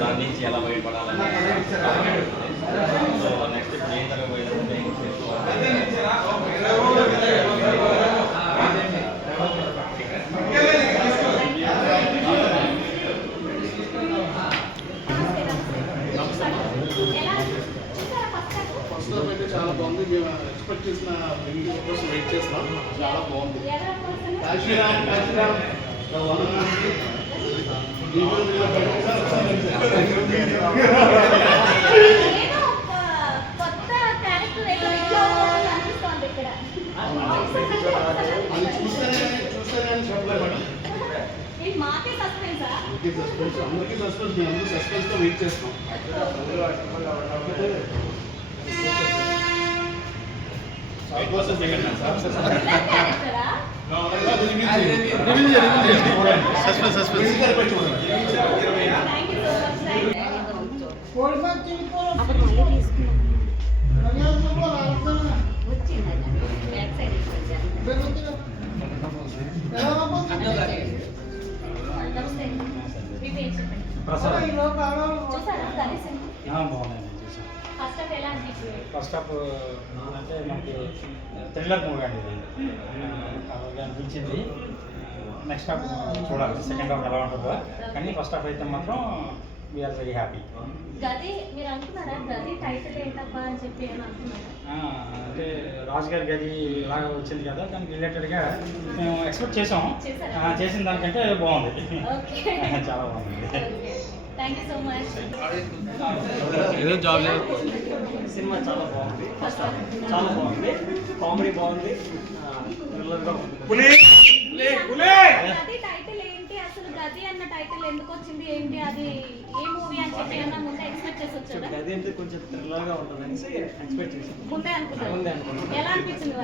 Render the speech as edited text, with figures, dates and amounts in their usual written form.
దాని నుంచి ఎలా బయటపడాలని నెక్స్ట్ ఇప్పుడు ఏం జరగబోయేది చాలా బాగుంది. మేము ఎక్స్పెక్ట్ చేసిన కోసం వెయిట్ చేస్తున్నాం. చాలా బాగుంది. అందరికీ సస్పెన్స్, మేము అందరూ సస్పెన్స్ తో వెయిట్ చేస్తున్నాం. ఫస్ట్ హాఫ్ అంటే మనకి థ్రిల్లర్ మూవీ అండి ఇది అనిపించింది. నెక్స్ట్ హాఫ్ చూడాలి, సెకండ్ హాఫ్ ఎలా ఉంటుందో. కానీ ఫస్ట్ హాఫ్ అయితే మాత్రం వీఆర్ వెరీ హ్యాపీ. అంటే రాజుగారి గది లాగా వచ్చింది కదా, దానికి రిలేటెడ్గా మేము ఎక్స్పెక్ట్ చేసాం. చేసిన దానికంటే బాగుంది, చాలా బాగుంది. సినిమా చాలా బాగుంది. చాలా బాగుంది, కామెడీ బాగుంది. గది అంటే కొంచెం థ్రిల్లర్ గా ఉంటుంది అనేసి ఎక్స్పెక్ట్ చేసాం. ముందే అనుకున్నాం. ఎలా అనిపించింది?